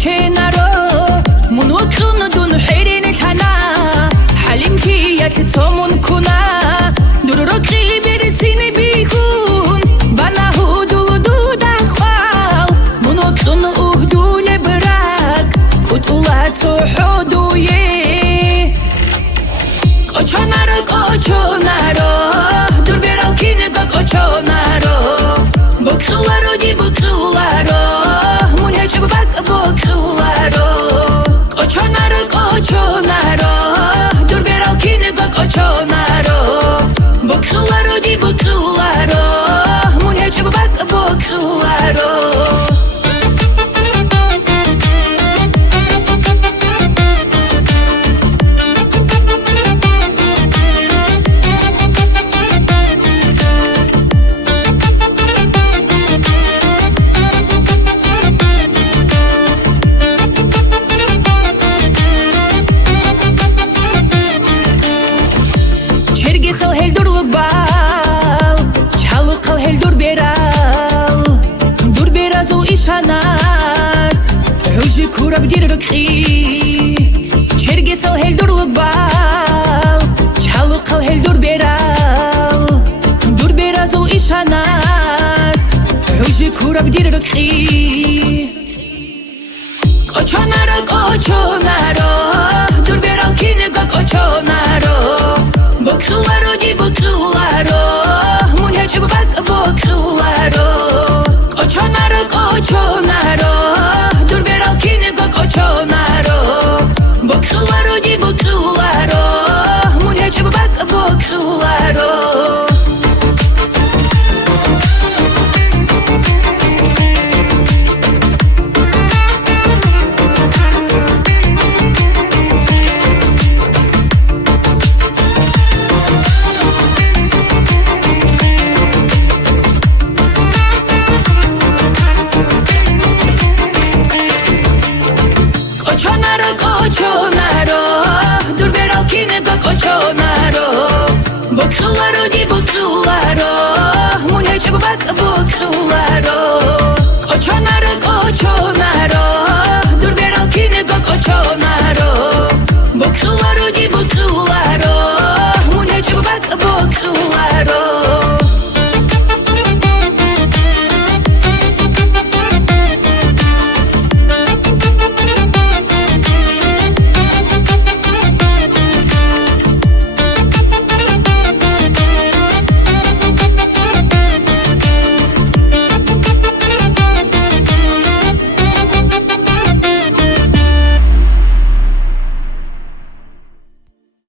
چنارو منو کنه دون حیرین تنا حلیم کیت تومون کنه دور رو قیبر تینی بیخون بنا هدو دو دخوال منو کنه اهدو لبرک کتولت و حدویه کوچونارو دور برال کی نگاه کوچونارو بکلارو دی بکلارو من هجب بک بکلارو کوچونارو دور برال کی نگاه کوچونارو بکلارو دی بکلارو من هجب بک بکلارو Çergesel hel durluk bal Çalık kal hel dur beral Dur beraz ol işanas Hücü kurab dir rükhi Çergesel hel durluk bal Çalık kal hel dur beral Dur beraz ol işanas Hücü kurab dir rükhi Koçonaro Dur beral ki nigah koçonaro بکلارو دی بکلارو من هجب بک بکلارو کوچونارو دور برال کی نگاه کوچونارو بکلارو دی بکلارو من هجب بک بکلارو کوچونارو دور برال کی نگاه کوچونارو بکلارو دی بکلارو من هجب بک بکلارو کوچونارو دور برال کی نگاه کوچونارو